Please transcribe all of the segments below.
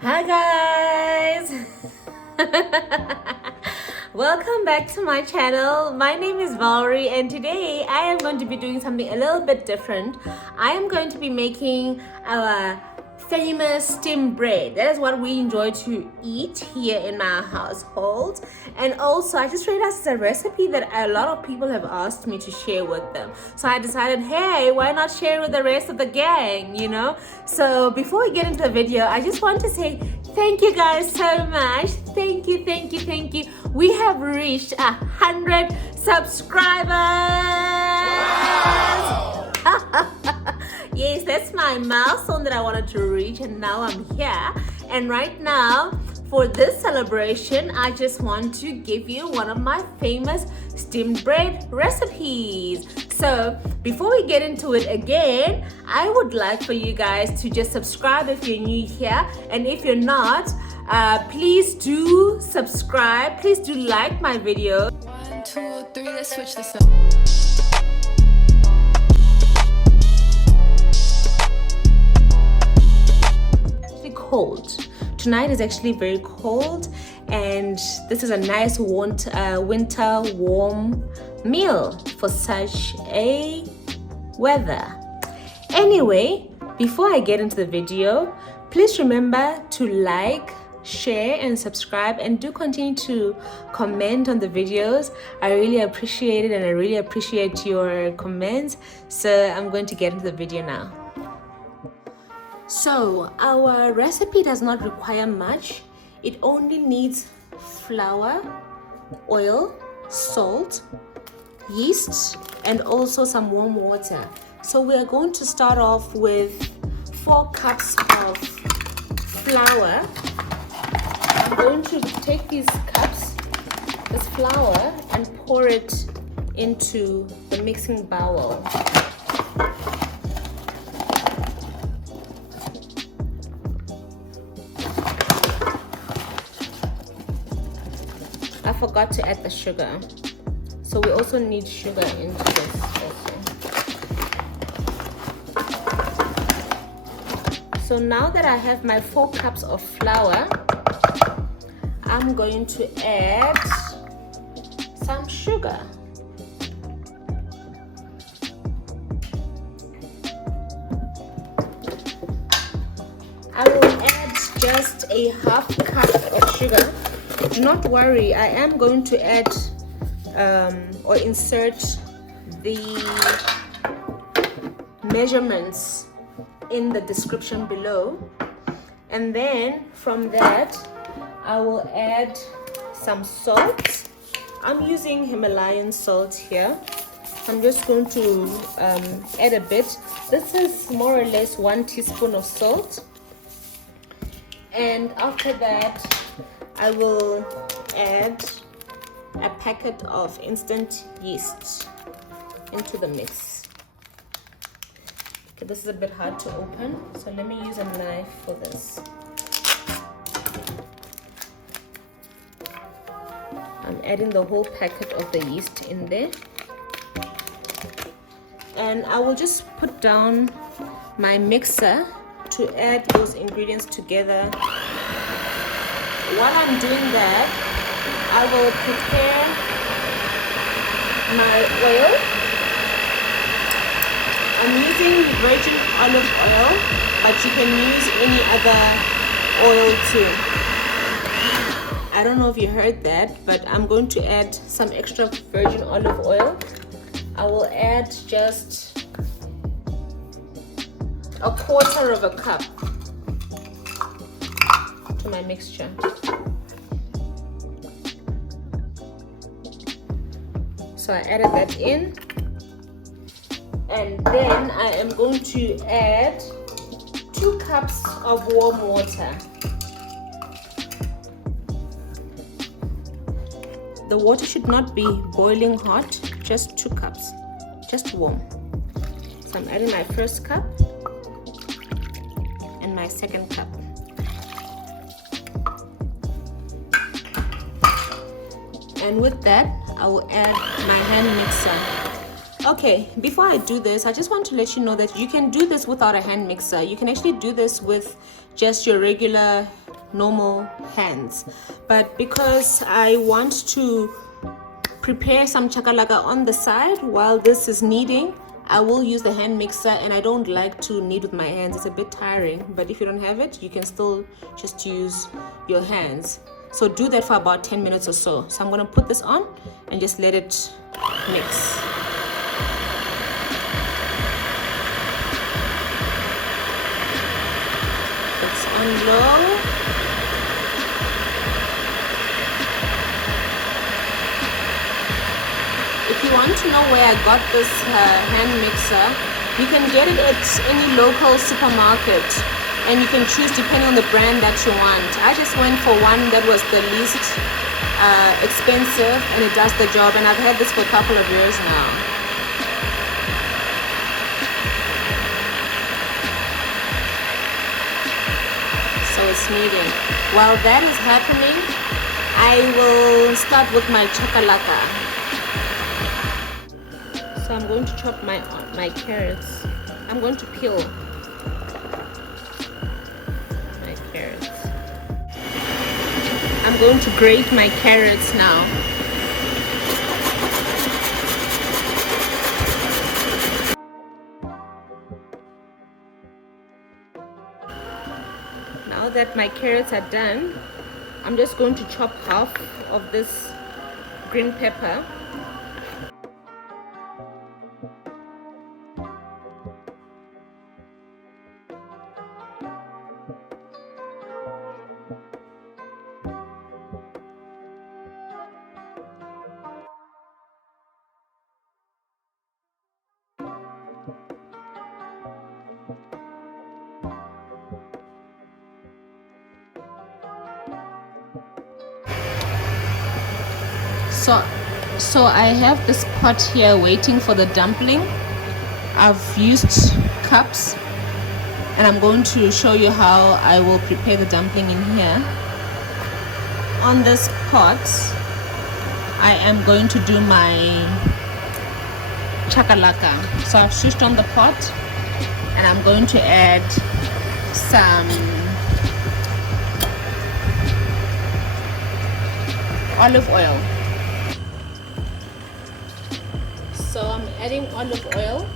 Hi guys! Welcome back to my channel. My name is Valerie and today I am going to be doing something a little bit different. I am going to be making our famous steamed bread. That is what we enjoy to eat here in my household. And also I just realized it's a recipe that a lot of people have asked me to share with them. So I decided, hey, why not share with the rest of the gang, you know? So before we get into the video, I just want to say thank you guys so much. Thank you. We have reached 100 subscribers. Wow. Yes, that's my milestone that I wanted to reach, and now I'm here. And right now, for this celebration, I just want to give you one of my famous steamed bread recipes. So before we get into it again, I would like for you guys to just subscribe if you're new here, and if you're not, please do subscribe. Please do like my video. 1, 2, 3, let's switch this up. Cold. Tonight is actually very cold, and this is a nice winter warm meal for such a weather. Anyway, before I get into the video, please remember to like, share and subscribe, and do continue to comment on the videos. I really appreciate it, and I really appreciate your comments. So I'm going to get into the video now. So our recipe does not require much. It only needs flour, oil, salt, yeast, and also some warm water. So we are going to start off with 4 cups of flour. I'm going to take these cups, this flour, and pour it into the mixing bowl. I forgot to add the sugar, so we also need sugar into this also. So now that I have my 4 cups of flour, I'm going to add some sugar. I will add just a half cup of sugar. Do not worry, I am going to add or insert the measurements in the description below. And then from that, I will add some salt. I'm using Himalayan salt here. I'm just going to add a bit. This is more or less 1 teaspoon of salt. And after that, I will add a packet of instant yeast into the mix. Okay, this is a bit hard to open, so let me use a knife for this. I'm adding the whole packet of the yeast in there. And I will just put down my mixer to add those ingredients together. While I'm doing that, I will prepare my oil. I'm using virgin olive oil, but you can use any other oil too. I don't know if you heard that, but I'm going to add some extra virgin olive oil. I will add just a quarter of a cup to my mixture. So I added that in, and then I am going to add 2 cups of warm water. The water should not be boiling hot, just 2 cups, just warm. So I'm adding my first cup and my second cup. And with that, I will add my hand mixer. Okay, before I do this, I just want to let you know that you can do this without a hand mixer. You can actually do this with just your regular normal hands. But because I want to prepare some chakalaka on the side while this is kneading, I will use the hand mixer, and I don't like to knead with my hands. It's a bit tiring, but if you don't have it, you can still just use your hands. So do that for about 10 minutes or so. So I'm going to put this on and just let it mix. It's on low. If you want to know where I got this hand mixer, you can get it at any local supermarket, and you can choose depending on the brand that you want. I just went for one that was the least expensive, and it does the job, and I've had this for a couple of years now. So it's kneading. While that is happening, I will start with my chakalaka. So I'm going to chop my carrots. I'm going to peel my carrots. I'm going to grate my carrots now. Now that my carrots are done, I'm just going to chop half of this green pepper. So I have this pot here waiting for the dumpling. I've used cups, and I'm going to show you how I will prepare the dumpling in here. On this pot, I am going to do my chakalaka. So I've switched on the pot, and I'm going to add some olive oil. So I'm adding olive oil.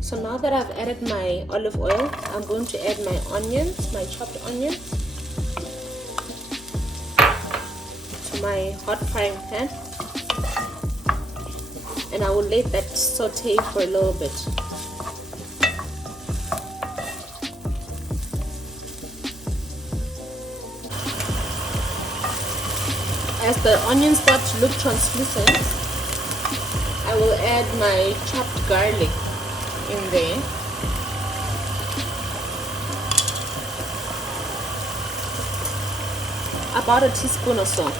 So now that I've added my olive oil, I'm going to add my onions, my chopped onions, to my hot frying pan, and I will let that saute for a little bit. As the onions start to look translucent, I will add my chopped garlic in there. About a teaspoon or so.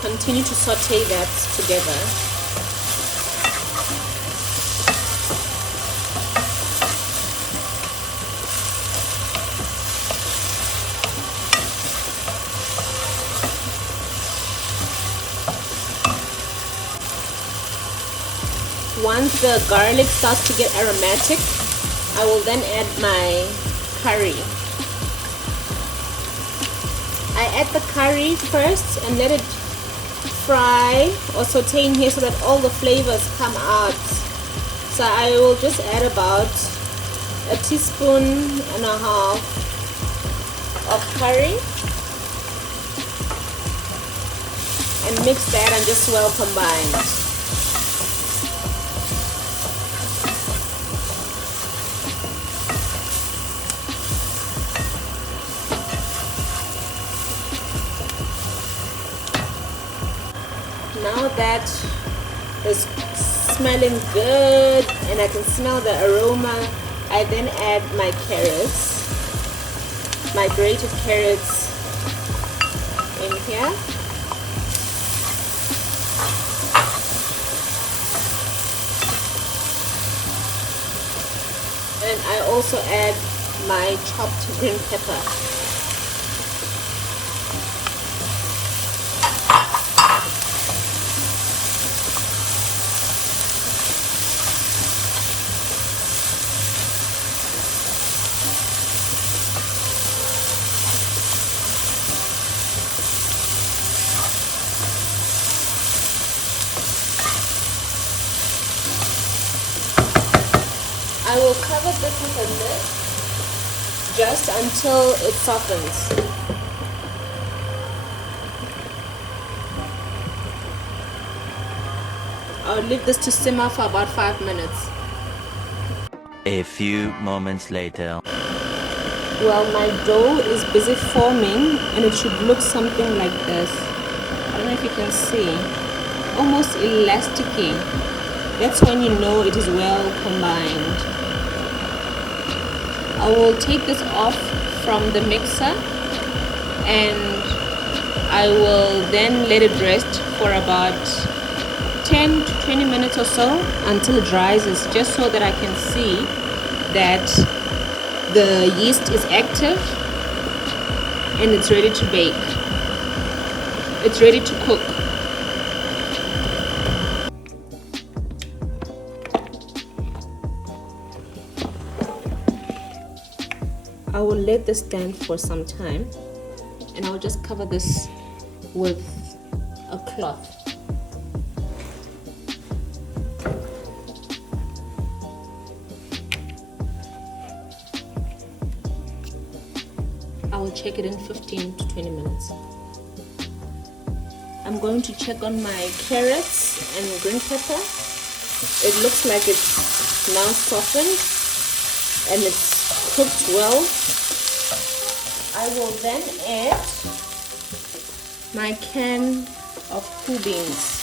Continue to saute that together. Once the garlic starts to get aromatic, I will then add my curry. I add the curry first and let it fry or saute in here so that all the flavors come out. So I will just add about a teaspoon and a half of curry and mix that and just well combined. Now that is smelling good and I can smell the aroma, I then add my carrots, my grated carrots in here. And I also add my chopped green pepper. I will cover this with a lid just until it softens. I'll leave this to simmer for about 5 minutes. A few moments later. Well, my dough is busy forming and it should look something like this. I don't know if you can see. Almost elasticy. That's when you know it is well combined. I will take this off from the mixer and I will then let it rest for about 10 to 20 minutes or so until it rises, just so that I can see that the yeast is active and it's ready to bake. It's ready to cook. I will let this stand for some time and I will just cover this with a cloth. I will check it in 15 to 20 minutes. I'm going to check on my carrots and green pepper. It looks like it's now softened and it's cooked well. I will then add my can of poo beans.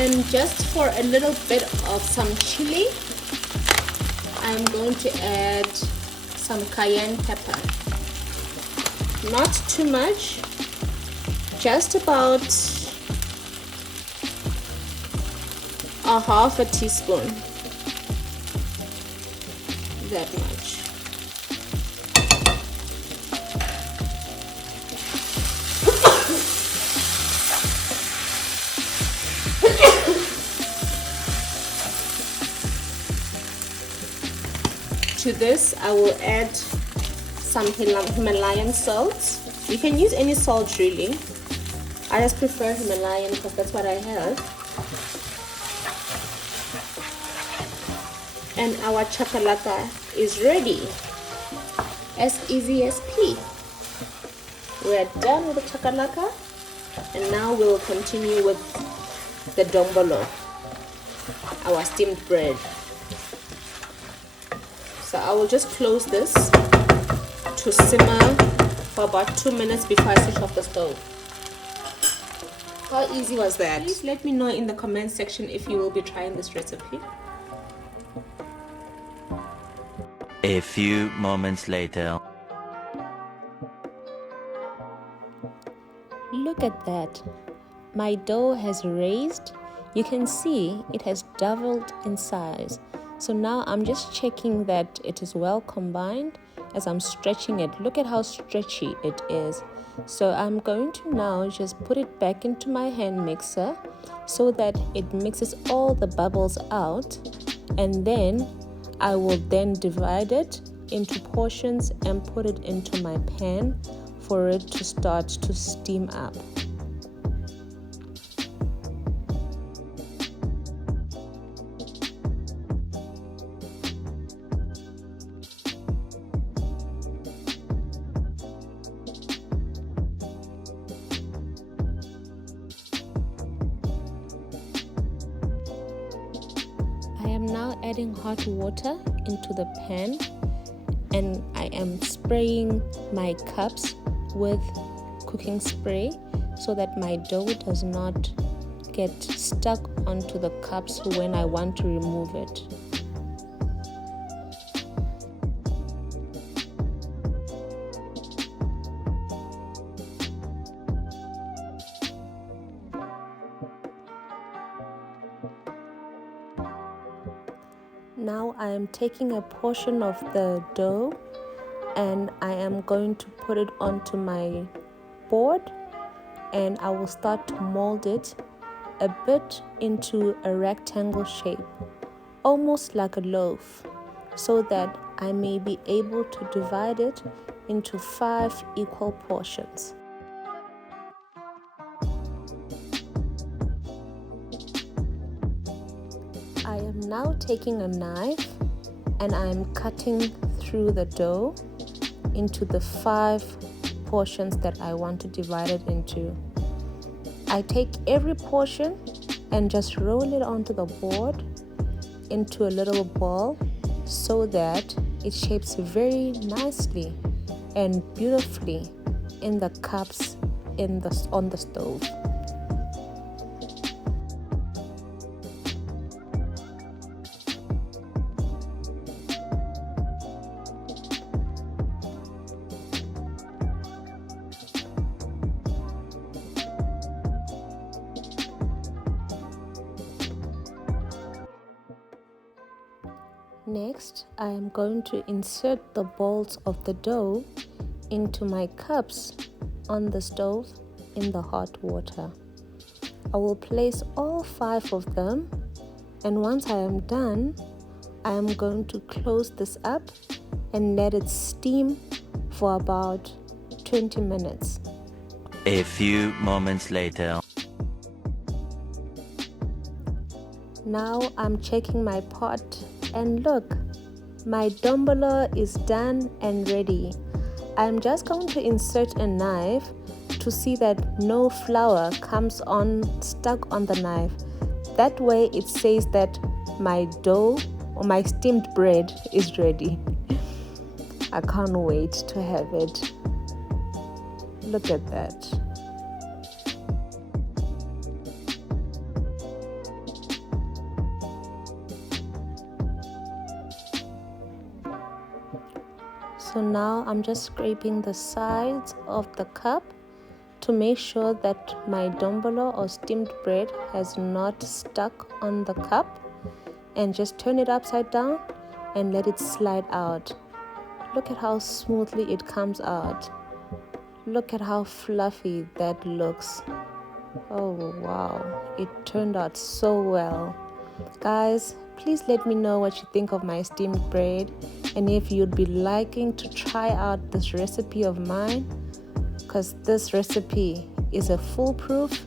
And just for a little bit of some chili, I'm going to add some cayenne pepper. Not too much, just about a half a teaspoon. That much. To this, I will add some Himalayan salt. You can use any salt really. I just prefer Himalayan because that's what I have. And our chakalaka is ready. As easy as pea. We're done with the chakalaka, and now we'll continue with the dombolo, our steamed bread. So I will just close this to simmer for about 2 minutes before I switch off the stove. How easy was that? Please let me know in the comment section if you will be trying this recipe. A few moments later. Look at that. My dough has raised. You can see it has doubled in size. So now I'm just checking that it is well combined as I'm stretching it. Look at how stretchy it is. So I'm going to now just put it back into my hand mixer so that it mixes all the bubbles out, and then I will then divide it into portions and put it into my pan for it to start to steam up. I am now adding hot water into the pan, and I am spraying my cups with cooking spray so that my dough does not get stuck onto the cups when I want to remove it. Now I am taking a portion of the dough and I am going to put it onto my board, and I will start to mold it a bit into a rectangle shape, almost like a loaf, so that I may be able to divide it into 5 equal portions. I am now taking a knife and I am cutting through the dough into the 5 portions that I want to divide it into. I take every portion and just roll it onto the board into a little ball so that it shapes very nicely and beautifully in the cups on the stove. Next, I am going to insert the balls of the dough into my cups on the stove in the hot water. I will place all 5 of them, and once I am done, I am going to close this up and let it steam for about 20 minutes. A few moments later. Now I'm checking my pot, and look, my Dumbolo is done and ready. I'm just going to insert a knife to see that no flour comes stuck on the knife. That way it says that my dough or my steamed bread is ready. I can't wait to have it. Look at that. So now I'm just scraping the sides of the cup to make sure that my Dumbolo or steamed bread has not stuck on the cup, and just turn it upside down and let it slide out. Look at how smoothly it comes out. Look at how fluffy that looks. Oh wow, it turned out so well. Guys, please let me know what you think of my steamed bread, and if you'd be liking to try out this recipe of mine, because this recipe is a foolproof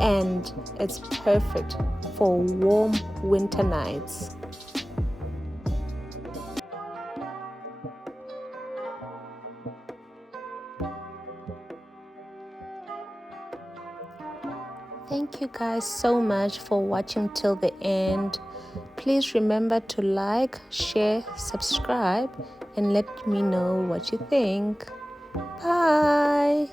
and it's perfect for warm winter nights. Thank you guys so much for watching till the end. Please remember to like, share, subscribe, and let me know what you think. Bye!